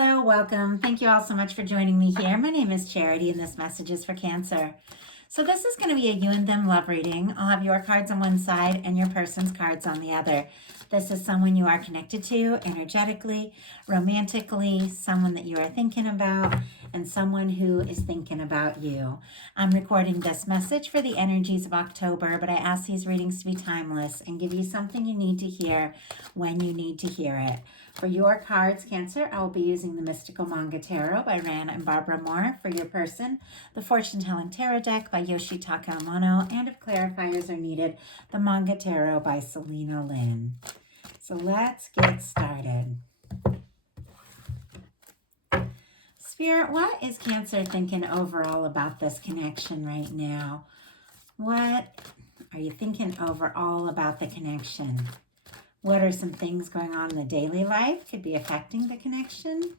Hello, welcome. Thank you all so much for joining me here. My name is Charity and this message is for Cancer. So this is going to be a you and them love reading. I'll have your cards on one side and your person's cards on the other. This is someone you are connected to energetically, romantically, someone that you are thinking about, and someone who is thinking about you. I'm recording this message for the energies of October, but I ask these readings to be timeless and give you something you need to hear when you need to hear it. For your cards, Cancer, I will be using the Mystical Manga Tarot by Ran and Barbara Moore. For your person, the Fortune Telling Tarot Deck by Yoshitaka Amano. And if clarifiers are needed, the Manga Tarot by Selena Lynn. So let's get started. Spirit, what is Cancer thinking overall about this connection right now? What are you thinking overall about the connection? What are some things going on in the daily life could be affecting the connection?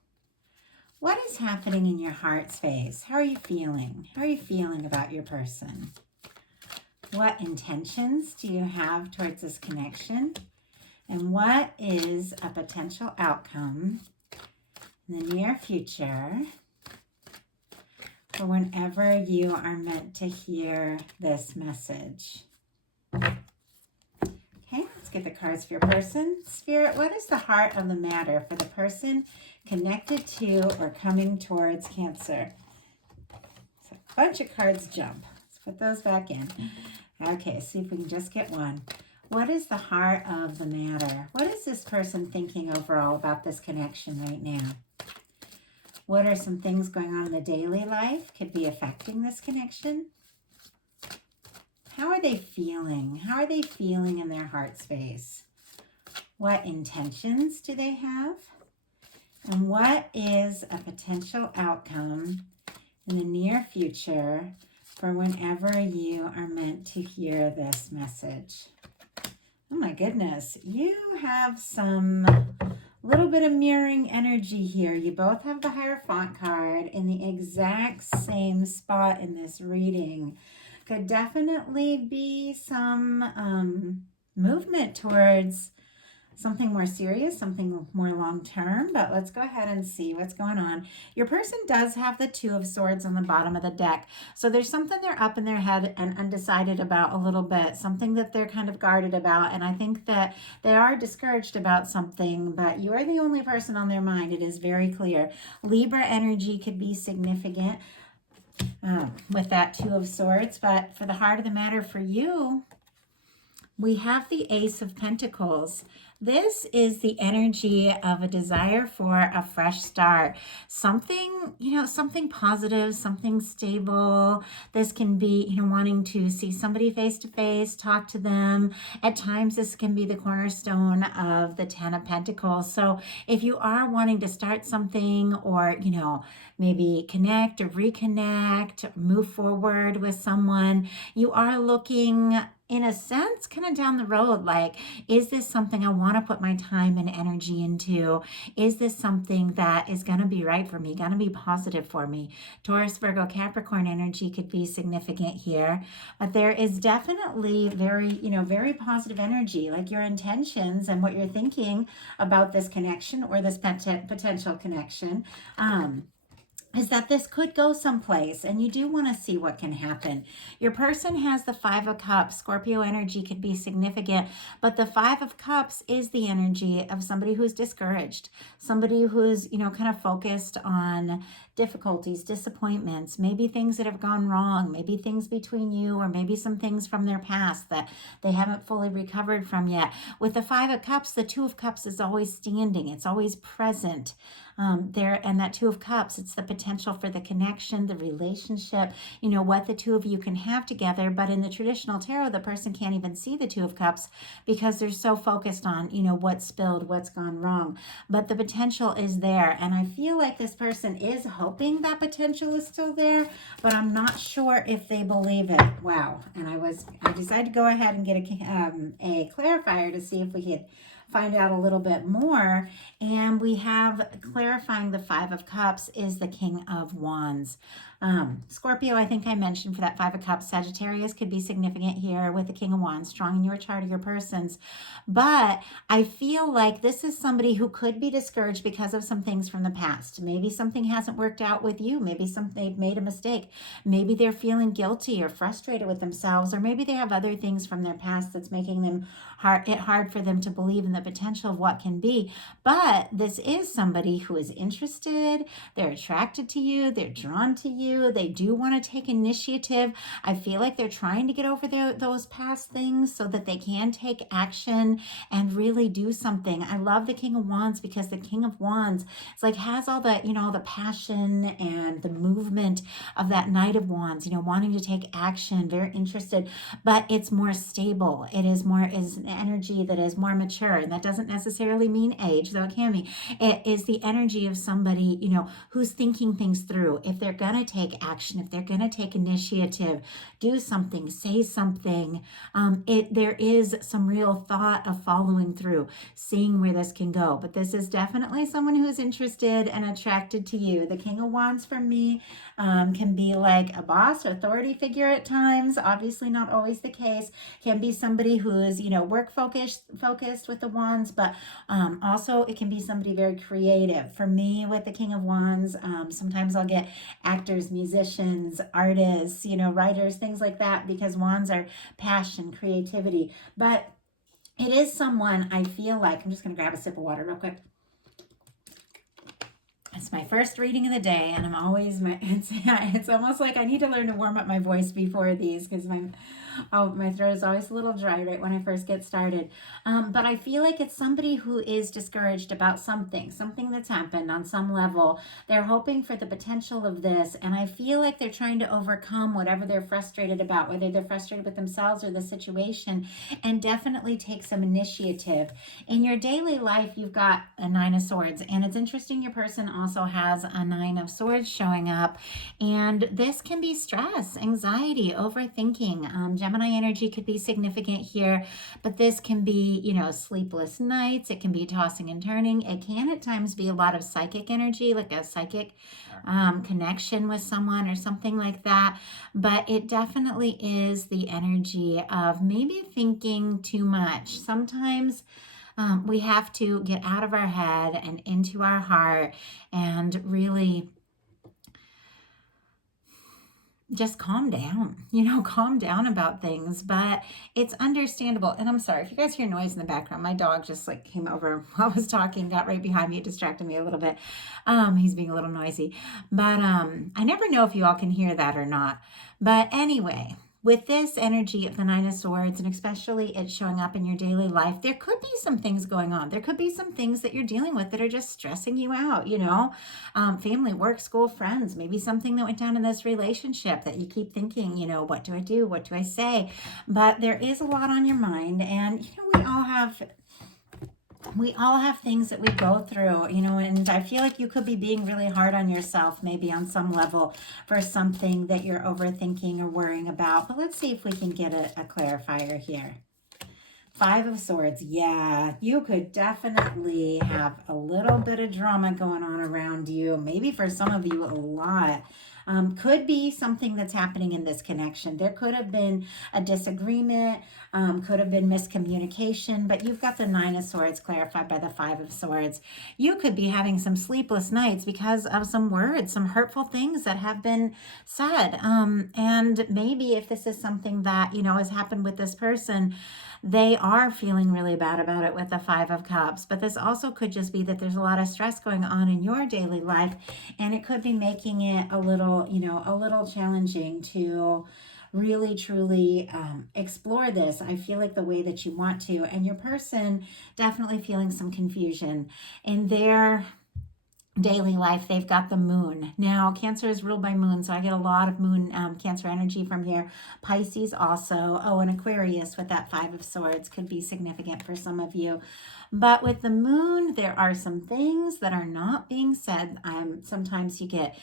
What is happening in your heart space? How are you feeling? How are you feeling about your person? What intentions do you have towards this connection? And what is a potential outcome in the near future for whenever you are meant to hear this message? Okay, let's get the cards for your person. Spirit, what is the heart of the matter for the person connected to or coming towards Cancer? So a bunch of cards jump. Let's put those back in. Okay, see if we can just get one. What is the heart of the matter? What is this person thinking overall about this connection right now? What are some things going on in the daily life could be affecting this connection? How are they feeling? How are they feeling in their heart space? What intentions do they have? And what is a potential outcome in the near future for whenever you are meant to hear this message? Oh my goodness, you have some little bit of mirroring energy here. You both have the Hierophant card in the exact same spot in this reading. Could definitely be some movement towards something more serious, something more long-term, but let's go ahead and see what's going on. Your person does have the Two of Swords on the bottom of the deck, so there's something they're up in their head and undecided about a little bit, something that they're kind of guarded about, and I think that they are discouraged about something, but you are the only person on their mind. It is very clear. Libra energy could be significant with that Two of Swords, but for the heart of the matter for you, we have the Ace of Pentacles. This is the energy of a desire for a fresh start. Something, something positive, something stable. This can be, wanting to see somebody face to face, talk to them. At times, this can be the cornerstone of the Ten of Pentacles. So if you are wanting to start something or, maybe connect or reconnect, move forward with someone, you are looking in a sense, kind of down the road, like, is this something I want to put my time and energy into? Is this something that is going to be right for me, going to be positive for me? Taurus, Virgo, Capricorn energy could be significant here, but there is definitely very positive energy, like your intentions and what you're thinking about this connection or this potential connection. Is that this could go someplace and you do want to see what can happen. Your person has the Five of Cups. Scorpio energy could be significant, but the Five of Cups is the energy of somebody who's discouraged, somebody who's, kind of focused on difficulties, disappointments, maybe things that have gone wrong, maybe things between you, or maybe some things from their past that they haven't fully recovered from yet. With the Five of Cups, the Two of Cups is always standing. It's always present. There, and that Two of Cups, it's the potential for the connection, the relationship, what the two of you can have together. But in the traditional tarot, the person can't even see the Two of Cups because they're so focused on, what's spilled, what's gone wrong. But the potential is there. And I feel like this person is hoping that potential is still there, but I'm not sure if they believe it. Wow. And I decided to go ahead and get a clarifier to see if we could find out a little bit more. And we have clarifying the Five of Cups is the King of Wands. Scorpio, I think I mentioned for that Five of Cups. Sagittarius could be significant here with the King of Wands, strong in your chart of your person's. But I feel like this is somebody who could be discouraged because of some things from the past. Maybe something hasn't worked out with you. Maybe they've made a mistake. Maybe they're feeling guilty or frustrated with themselves, or maybe they have other things from their past that's making them hard for them to believe in the potential of what can be. But this is somebody who is interested. They're attracted to you. They're drawn to you. They do want to take initiative. I feel like they're trying to get over those past things so that they can take action and really do something. I love the King of Wands because the King of Wands, it's like has all the, all the passion and the movement of that Knight of Wands, wanting to take action, very interested, but it's more stable. It is an energy that is more mature. And that doesn't necessarily mean age, though it can be. It is the energy of somebody, who's thinking things through. If they're going to take action, if they're going to take initiative, do something, say something, there is some real thought of following through, seeing where this can go. But this is definitely someone who's interested and attracted to you. The King of Wands for me can be like a boss or authority figure at times. Obviously not always the case. Can be somebody who is, work focused with the wands, but also it can be somebody very creative. For me with the King of Wands, sometimes I'll get actors, musicians, artists, writers, things like that, because wands are passion, creativity. But it is someone I feel like, I'm just going to grab a sip of water real quick. It's my first reading of the day, and I'm always, it's almost like I need to learn to warm up my voice before these, because my throat is always a little dry right when I first get started. But I feel like it's somebody who is discouraged about something that's happened on some level. They're hoping for the potential of this, and I feel like they're trying to overcome whatever they're frustrated about, whether they're frustrated with themselves or the situation, and definitely take some initiative. In your daily life, you've got a Nine of Swords, and it's interesting your person also has a Nine of Swords showing up, and this can be stress, anxiety, overthinking. Gemini energy could be significant here, but this can be, sleepless nights. It can be tossing and turning. It can at times be a lot of psychic energy, like a psychic connection with someone or something like that. But it definitely is the energy of maybe thinking too much. Sometimes we have to get out of our head and into our heart and really just calm down, calm down about things. But it's understandable. And I'm sorry if you guys hear noise in the background. My dog just came over while I was talking, got right behind me. It distracted me a little bit. He's being a little noisy, but I never know if you all can hear that or not. But anyway, with this energy of the Nine of Swords, and especially it showing up in your daily life, there could be some things going on. There could be some things that you're dealing with that are just stressing you out, family, work, school, friends, maybe something that went down in this relationship that you keep thinking, what do I do? What do I say? But there is a lot on your mind, and, we all have things that we go through, and I feel like you could be being really hard on yourself, maybe on some level, for something that you're overthinking or worrying about. But let's see if we can get a clarifier here. Five of Swords. Yeah, you could definitely have a little bit of drama going on around you. Maybe for some of you, a lot. Could be something that's happening in this connection. There could have been a disagreement, could have been miscommunication, but you've got the Nine of Swords clarified by the Five of Swords. You could be having some sleepless nights because of some words, some hurtful things that have been said. And maybe if this is something that, has happened with this person, they are feeling really bad about it with the Five of Cups. But this also could just be that there's a lot of stress going on in your daily life, and it could be making it a little challenging to really truly explore this. I feel like the way that you want to, and your person definitely feeling some confusion in their daily life. They've got the moon. Now, Cancer is ruled by moon, so I get a lot of moon Cancer energy from here. Pisces also. Oh, and Aquarius with that Five of Swords could be significant for some of you. But with the moon, there are some things that are not being said. Sometimes you get,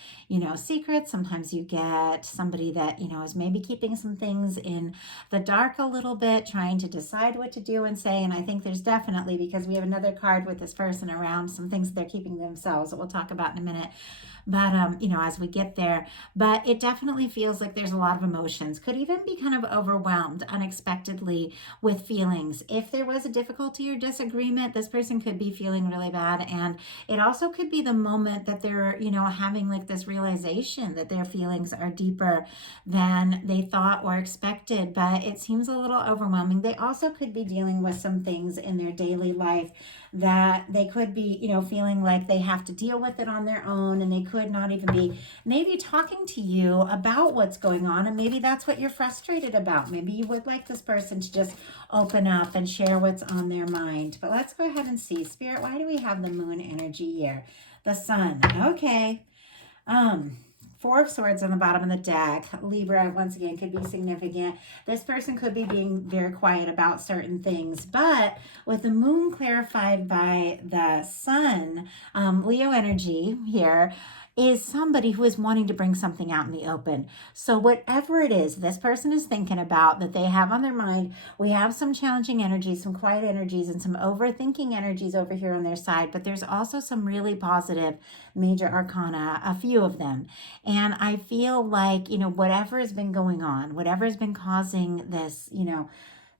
secrets. Sometimes you get somebody that, is maybe keeping some things in the dark a little bit, trying to decide what to do and say. And I think there's definitely, because we have another card with this person around, some things they're keeping themselves that we'll talk about in a minute. But, as we get there, but it definitely feels like there's a lot of emotions, could even be kind of overwhelmed unexpectedly with feelings. If there was a difficulty or disagreement, this person could be feeling really bad. And it also could be the moment that they're, having like this realization that their feelings are deeper than they thought or expected, but it seems a little overwhelming. They also could be dealing with some things in their daily life that they could be, feeling like they have to deal with it on their own, and they could not even be maybe talking to you about what's going on, and maybe that's what you're frustrated about. Maybe you would like this person to just open up and share what's on their mind. But let's go ahead and see. Spirit, why do we have the moon energy here? The sun. Okay. Four of Swords on the bottom of the deck. Libra, once again, could be significant. This person could be being very quiet about certain things. But with the moon clarified by the sun, Leo energy here is somebody who is wanting to bring something out in the open. So whatever it is this person is thinking about that they have on their mind, we have some challenging energies, some quiet energies, and some overthinking energies over here on their side. But there's also some really positive major arcana, a few of them. And I feel like, whatever has been going on, whatever has been causing this,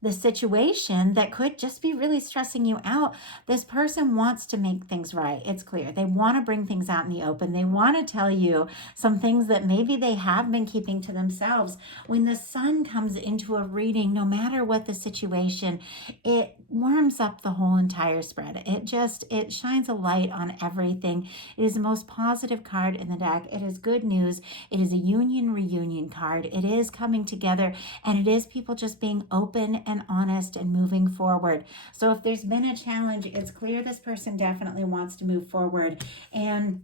the situation that could just be really stressing you out, this person wants to make things right. It's clear. They want to bring things out in the open. They want to tell you some things that maybe they have been keeping to themselves. When the sun comes into a reading, no matter what the situation, it warms up the whole entire spread. It shines a light on everything. It is the most positive card in the deck. It is good news. It is a union reunion card. It is coming together, and it is people just being open and honest and moving forward. So if there's been a challenge, it's clear this person definitely wants to move forward. And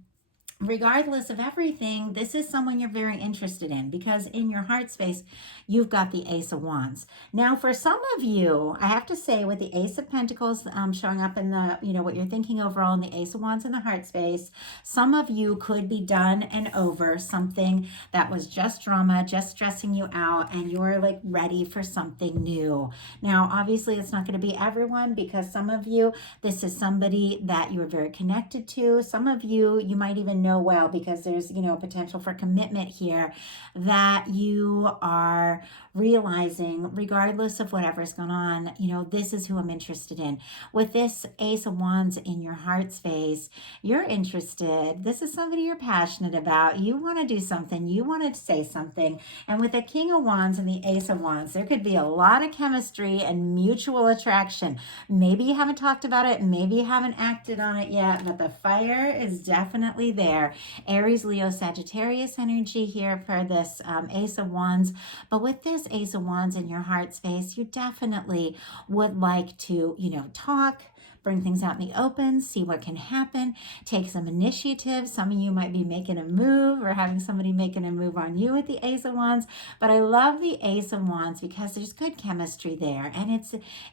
regardless of everything, this is someone you're very interested in, because in your heart space, you've got the Ace of Wands. Now, for some of you, I have to say, with the Ace of Pentacles showing up in the, what you're thinking overall, in the Ace of Wands in the heart space, some of you could be done and over something that was just drama, just stressing you out, and you're like ready for something new. Now, obviously, it's not going to be everyone, because some of you, this is somebody that you're very connected to. Some of you, you might even know well, because there's potential for commitment here, that you are realizing, regardless of whatever's going on, this is who I'm interested in. With this Ace of Wands in your heart space, you're interested. This is somebody you're passionate about. You want to do something. You want to say something. And with the King of Wands and the Ace of Wands, there could be a lot of chemistry and mutual attraction. Maybe you haven't talked about it. Maybe you haven't acted on it yet, but the fire is definitely there. Aries, Leo, Sagittarius energy here for this Ace of Wands. But with this Ace of Wands in your heart space, you definitely would like to, talk, bring things out in the open, see what can happen, take some initiative. Some of you might be making a move or having somebody making a move on you with the Ace of Wands. But I love the Ace of Wands because there's good chemistry there. And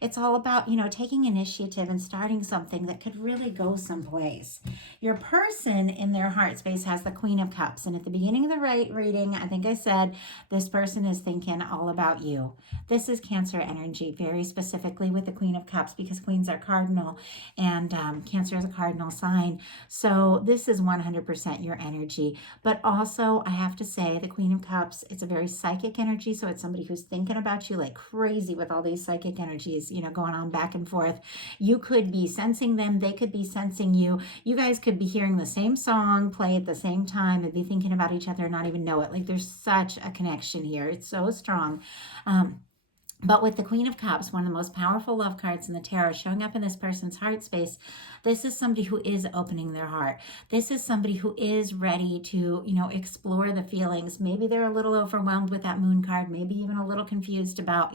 it's all about, taking initiative and starting something that could really go someplace. Your person in their heart space has the Queen of Cups. And at the beginning of the reading, I think I said, this person is thinking all about you. This is Cancer energy, very specifically with the Queen of Cups, because queens are cardinal, and Cancer is a cardinal sign. So this is 100% your energy. But also, I have to say, the Queen of Cups, it's a very psychic energy. So it's somebody who's thinking about you like crazy with all these psychic energies, going on back and forth. You could be sensing them. They could be sensing you. You guys could be hearing the same song play at the same time and be thinking about each other and not even know it. Like, there's such a connection here. It's so strong. But with the Queen of Cups, one of the most powerful love cards in the tarot, showing up in this person's heart space, this is somebody who is opening their heart. This is somebody who is ready to, explore the feelings. Maybe they're a little overwhelmed with that Moon card, maybe even a little confused about,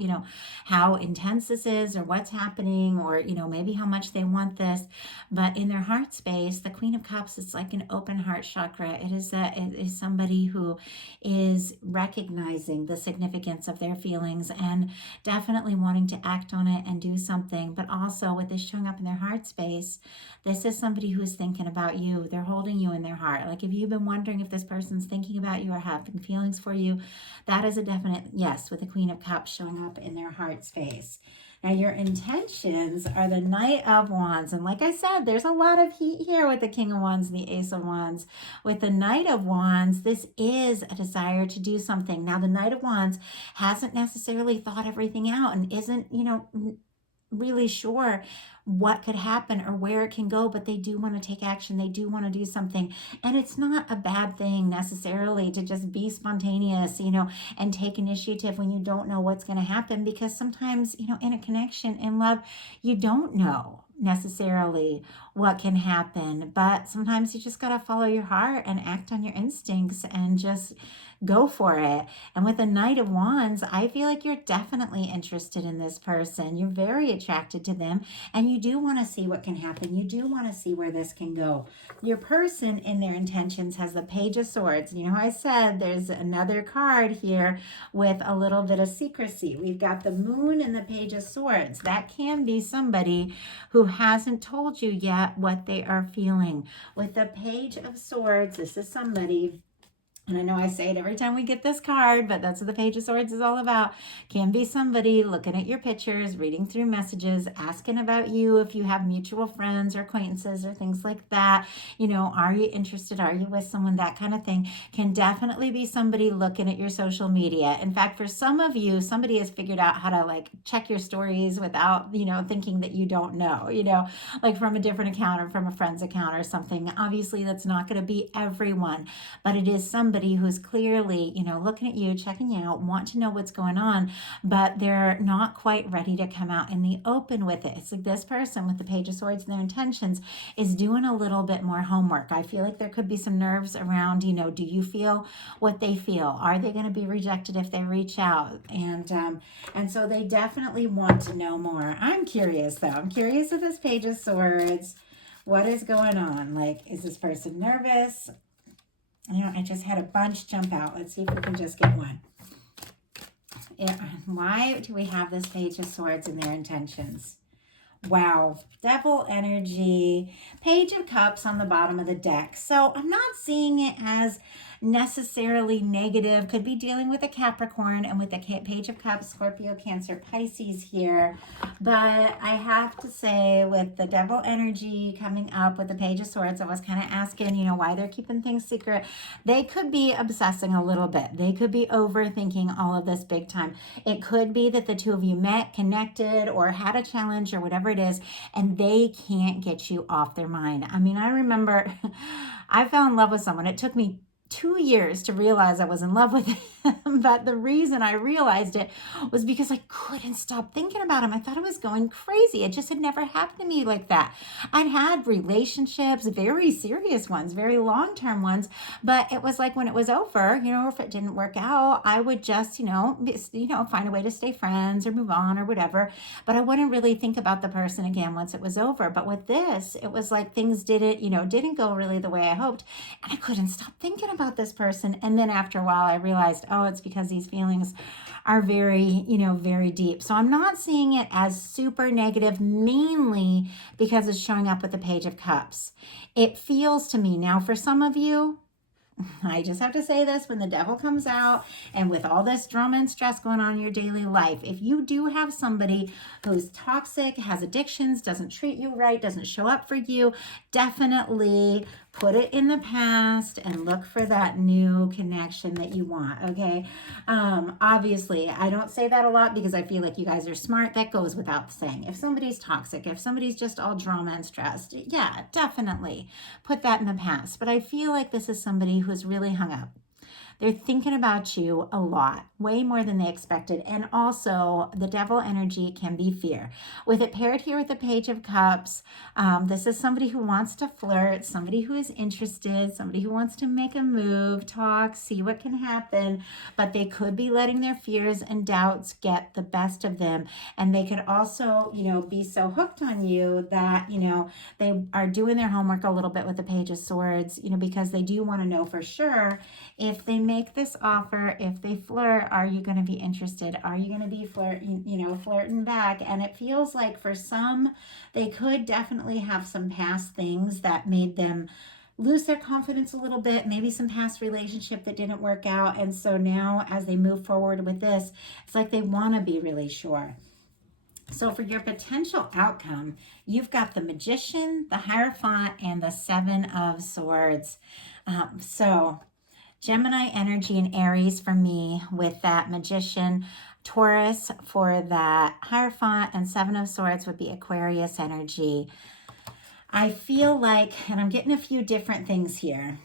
how intense this is or what's happening, or, maybe how much they want this. But in their heart space, the Queen of Cups is like an open heart chakra. It is somebody who is recognizing the significance of their feelings, and definitely wanting to act on it and do something. But also with this showing up in their heart space, this is somebody who's thinking about you. They're holding you in their heart. Like if you've been wondering if this person's thinking about you or having feelings for you, that is a definite yes with the Queen of Cups showing up in their heart space. Now, your intentions are the Knight of Wands. And like I said, there's a lot of heat here with the King of Wands and the Ace of Wands. With the Knight of Wands, this is a desire to do something. Now, the Knight of Wands hasn't necessarily thought everything out and isn't, really sure what could happen or where it can go, but they do want to take action. They do want to do something. And it's not a bad thing necessarily to just be spontaneous, and take initiative when you don't know what's going to happen, because sometimes, in a connection, in love, you don't know necessarily what can happen, but sometimes you just got to follow your heart and act on your instincts and just go for it. And with the Knight of Wands, I feel like you're definitely interested in this person. You're very attracted to them, and you do want to see what can happen. You do want to see where this can go. Your person in their intentions has the Page of Swords. I said there's another card here with a little bit of secrecy. We've got the Moon and the Page of Swords. That can be somebody who hasn't told you yet what they are feeling. With the Page of Swords, this is somebody, and I know I say it every time we get this card, but that's what the Page of Swords is all about. Can be somebody looking at your pictures, reading through messages, asking about you if you have mutual friends or acquaintances or things like that. Are you interested? Are you with someone? That kind of thing. Can definitely be somebody looking at your social media. In fact, for some of you, somebody has figured out how to check your stories without, thinking that you don't know, like from a different account or from a friend's account or something. Obviously, that's not going to be everyone, but it is somebody who's clearly, looking at you, checking you out, want to know what's going on, but they're not quite ready to come out in the open with it. It's like this person with the Page of Swords and their intentions is doing a little bit more homework. I feel like there could be some nerves around, do you feel what they feel? Are they going to be rejected if they reach out? And so they definitely want to know more. I'm curious though. I'm curious with this Page of Swords. What is going on? Is this person nervous? I just had a bunch jump out. Let's see if we can just get one. Why do we have this Page of Swords in their intentions? Wow. Devil energy. Page of Cups on the bottom of the deck. So I'm not seeing it as necessarily negative. Could be dealing with a Capricorn and with the Page of Cups, Scorpio, Cancer, Pisces here. But I have to say, with the Devil energy coming up with the Page of Swords, I was kind of asking, why they're keeping things secret. They could be obsessing a little bit. They could be overthinking all of this big time. It could be that the two of you met, connected, or had a challenge or whatever it is, and they can't get you off their mind. I remember I fell in love with someone. It took me 2 years to realize I was in love with him. But the reason I realized it was because I couldn't stop thinking about him. I thought I was going crazy. It just had never happened to me like that. I'd had relationships, very serious ones, very long-term ones, but it was like when it was over, if it didn't work out, I would just, find a way to stay friends or move on or whatever. But I wouldn't really think about the person again once it was over. But with this, it was like things didn't go really the way I hoped. And I couldn't stop thinking about this person. And then after a while, I realized, it's because these feelings are very, very deep. So I'm not seeing it as super negative, mainly because it's showing up with the Page of Cups. It feels to me now, for some of you, I just have to say this, when the Devil comes out and with all this drama and stress going on in your daily life, if you do have somebody who's toxic, has addictions, doesn't treat you right, doesn't show up for you, definitely put it in the past and look for that new connection that you want, okay? Obviously, I don't say that a lot because I feel like you guys are smart. That goes without saying. If somebody's toxic, if somebody's just all drama and stressed, yeah, definitely put that in the past. But I feel like this is somebody who's really hung up. They're thinking about you a lot, way more than they expected. And also, the Devil energy can be fear. With it paired here with the Page of Cups, this is somebody who wants to flirt, somebody who is interested, somebody who wants to make a move, talk, see what can happen. But they could be letting their fears and doubts get the best of them. And they could also, be so hooked on you that, they are doing their homework a little bit with the Page of Swords, because they do want to know for sure if they make this offer, if they flirt, are you going to be interested? Are you going to be flirting back? And it feels like for some, they could definitely have some past things that made them lose their confidence a little bit, maybe some past relationship that didn't work out. And so now as they move forward with this, it's like they want to be really sure. So for your potential outcome, you've got the Magician, the Hierophant, and the Seven of Swords. So Gemini energy and Aries for me with that Magician, Taurus for that Hierophant, and Seven of Swords would be Aquarius energy. I feel like, and I'm getting a few different things here.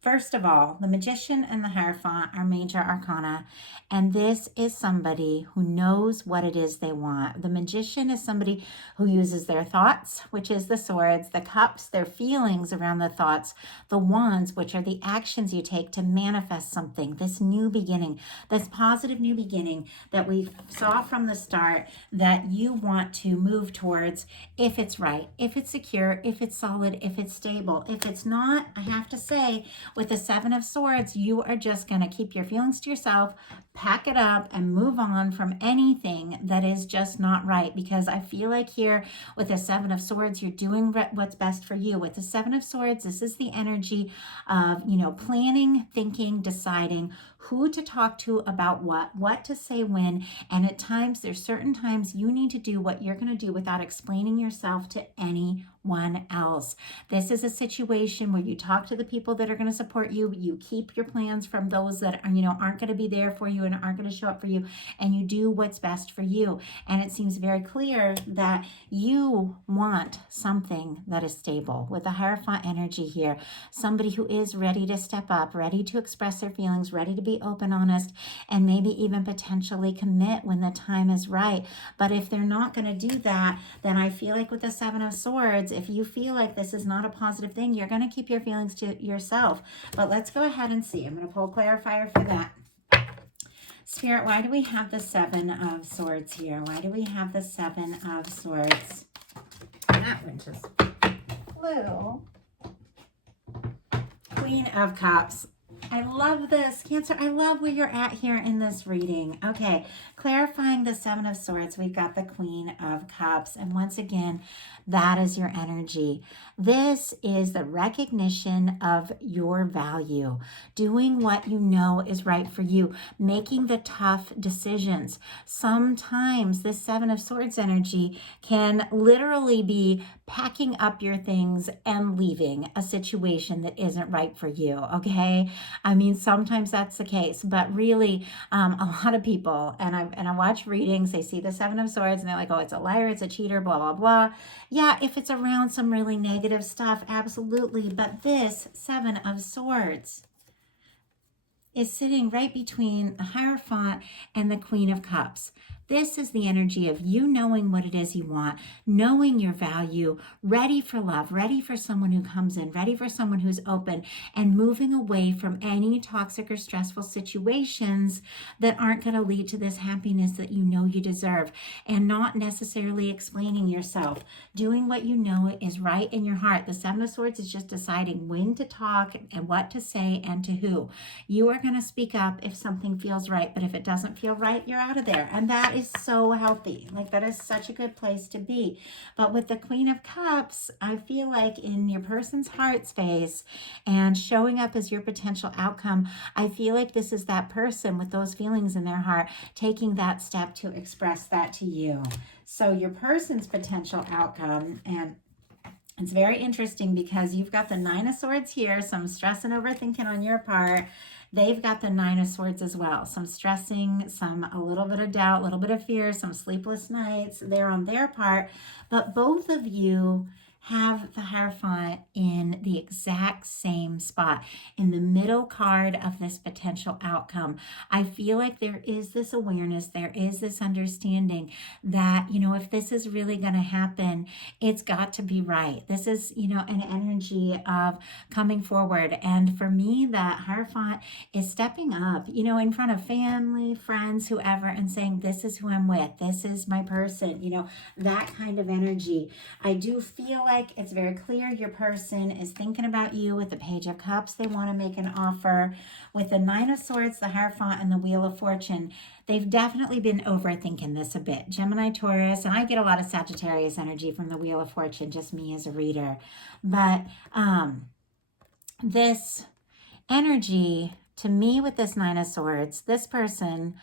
First of all, the Magician and the Hierophant are major arcana, and this is somebody who knows what it is they want. The Magician is somebody who uses their thoughts, which is the swords, the cups, their feelings around the thoughts, the wands, which are the actions you take to manifest something, this new beginning, this positive new beginning that we saw from the start that you want to move towards if it's right, if it's secure, if it's solid, if it's stable. If it's not, I have to say, with the Seven of Swords, you are just going to keep your feelings to yourself, pack it up, and move on from anything that is just not right. Because I feel like here with the Seven of Swords, you're doing what's best for you. With the Seven of Swords, this is the energy of, planning, thinking, deciding who to talk to about what to say when. And at times, there's certain times you need to do what you're going to do without explaining yourself to anyone else. This is a situation where you talk to the people that are going to support you. You keep your plans from those that are, aren't going to be there for you and aren't going to show up for you. And you do what's best for you. And it seems very clear that you want something that is stable. With the Hierophant energy here, somebody who is ready to step up, ready to express their feelings, ready to be open, honest, and maybe even potentially commit when the time is right. But if they're not going to do that, then I feel like with the Seven of Swords, if you feel like this is not a positive thing, you're going to keep your feelings to yourself. But let's go ahead and see. I'm going to pull a clarifier for that. Spirit, why do we have the Seven of Swords here? Why do we have the Seven of Swords? That one just flew. Queen of Cups. I love this, Cancer. I love where you're at here in this reading. Okay, clarifying the Seven of Swords, we've got the Queen of Cups. And once again, that is your energy. This is the recognition of your value, doing what you know is right for you, making the tough decisions. Sometimes this Seven of Swords energy can literally be packing up your things and leaving a situation that isn't right for you, okay? I mean, sometimes that's the case, but really a lot of people, and I watch readings, they see the Seven of Swords and they're like, oh, it's a liar, it's a cheater, blah, blah, blah. Yeah, if it's around some really negative stuff, absolutely. But this Seven of Swords is sitting right between the Hierophant and the Queen of Cups. This is the energy of you knowing what it is you want, knowing your value, ready for love, ready for someone who comes in, ready for someone who's open, and moving away from any toxic or stressful situations that aren't going to lead to this happiness that you know you deserve, and not necessarily explaining yourself, doing what you know is right in your heart. The Seven of Swords is just deciding when to talk and what to say and to who. You are going to speak up if something feels right, but if it doesn't feel right, you're out of there. And that is so healthy. Like, that is such a good place to be. But with the Queen of Cups, I feel like in your person's heart space and showing up as your potential outcome, I feel like this is that person with those feelings in their heart taking that step to express that to you. So your person's potential outcome, and it's very interesting because you've got the Nine of Swords here, some stress and overthinking on your part. They've got the Nine of Swords as well. Some stressing, a little bit of doubt, a little bit of fear, some sleepless nights there on their part. But both of you have the Hierophant in the exact same spot, in the middle card of this potential outcome. I feel like there is this awareness, there is this understanding that, if this is really going to happen, it's got to be right. This is, an energy of coming forward. And for me, that Hierophant is stepping up, in front of family, friends, whoever, and saying, this is who I'm with. This is my person, that kind of energy. I do feel like it's very clear your person is thinking about you with the Page of Cups. They want to make an offer. With the Nine of Swords, the Hierophant, and the Wheel of Fortune, they've definitely been overthinking this a bit. Gemini, Taurus, and I get a lot of Sagittarius energy from the Wheel of Fortune, just me as a reader. But this energy, to me, with this Nine of Swords, this person,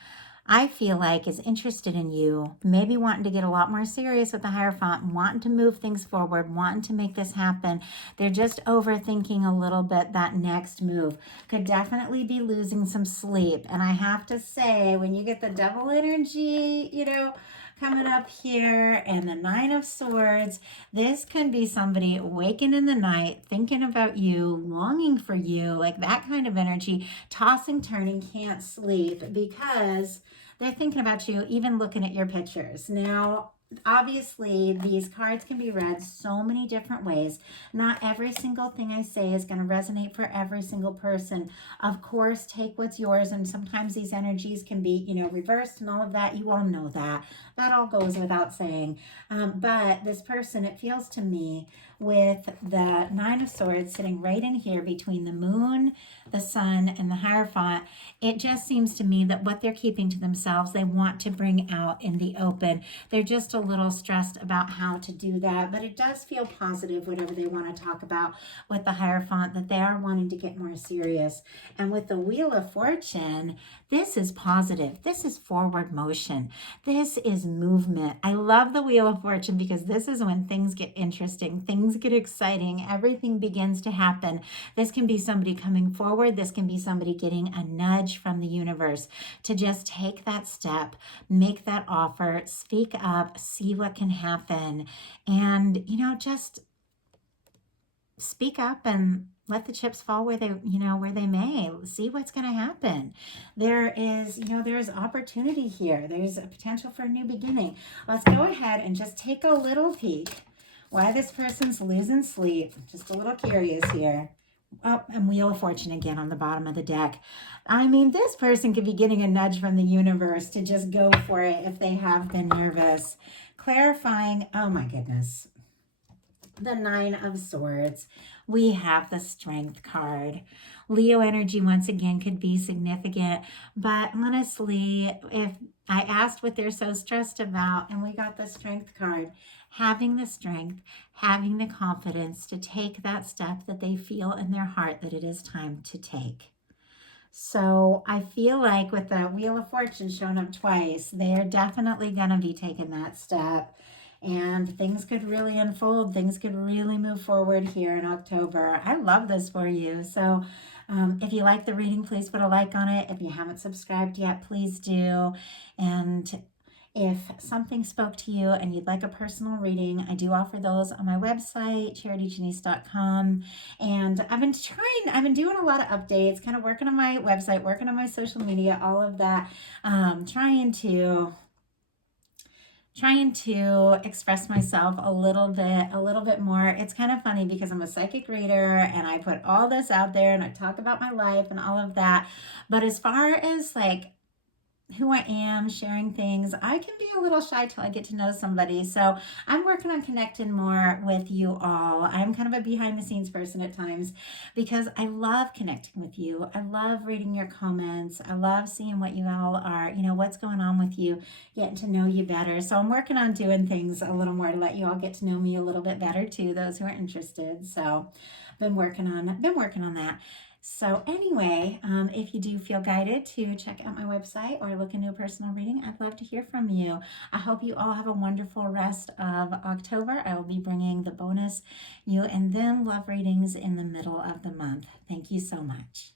I feel like, is interested in you, maybe wanting to get a lot more serious with the Hierophant, wanting to move things forward, wanting to make this happen. They're just overthinking a little bit that next move. Could definitely be losing some sleep. And I have to say, when you get the Devil energy, you know, coming up here, and the Nine of Swords, this can be somebody waking in the night, thinking about you, longing for you, like that kind of energy, tossing, turning, can't sleep because they're thinking about you, even looking at your pictures. Now, obviously, these cards can be read so many different ways. Not every single thing I say is going to resonate for every single person. Of course, take what's yours, and sometimes these energies can be, you know, reversed and all of that. You all know that. That all goes without saying. But this person, it feels to me, with the Nine of Swords sitting right in here between the Moon, the Sun, and the Hierophant, it just seems to me that what they're keeping to themselves, they want to bring out in the open. They're just a little stressed about how to do that, but it does feel positive, whatever they want to talk about with the Hierophant, that they are wanting to get more serious. And with the Wheel of Fortune, this is positive. This is forward motion. This is movement. I love the Wheel of Fortune because this is when things get interesting, things get exciting, everything begins to happen. This can be somebody coming forward. This can be somebody getting a nudge from the universe to just take that step, make that offer, speak up, see what can happen, and, you know, just speak up and let the chips fall where they, you know, where they may. See what's going to happen. There is, you know, there's opportunity here. There's a potential for a new beginning. Let's go ahead and just take a little peek why this person's losing sleep. Just a little curious here. Oh, and Wheel of Fortune again on the bottom of the deck. I mean, this person could be getting a nudge from the universe to just go for it if they have been nervous. Clarifying, oh my goodness. The Nine of Swords. We have the Strength card. Leo energy, once again, could be significant. But honestly, if I asked what they're so stressed about, and we got the Strength card, having the strength, having the confidence to take that step that they feel in their heart that it is time to take. So I feel like with the Wheel of Fortune showing up twice, they're definitely going to be taking that step. And things could really unfold. Things could really move forward here in October. I love this for you. So if you like the reading, please put a like on it. If you haven't subscribed yet, please do. And if something spoke to you and you'd like a personal reading, I do offer those on my website, charityjanice.com. And I've been doing a lot of updates, kind of working on my website, working on my social media, all of that, trying to express myself a little bit more. It's kind of funny because I'm a psychic reader and I put all this out there and I talk about my life and all of that. But as far as like who I am, sharing things, I can be a little shy till I get to know somebody. So I'm working on connecting more with you all. I'm kind of a behind the scenes person at times because I love connecting with you. I love reading your comments. I love seeing what you all are, you know, what's going on with you, getting to know you better. So I'm working on doing things a little more to let you all get to know me a little bit better too, those who are interested. So been working on that. So anyway, if you do feel guided to check out my website or look into a personal reading, I'd love to hear from you. I hope you all have a wonderful rest of October. I will be bringing the bonus You and Them love readings in the middle of the month. Thank you so much.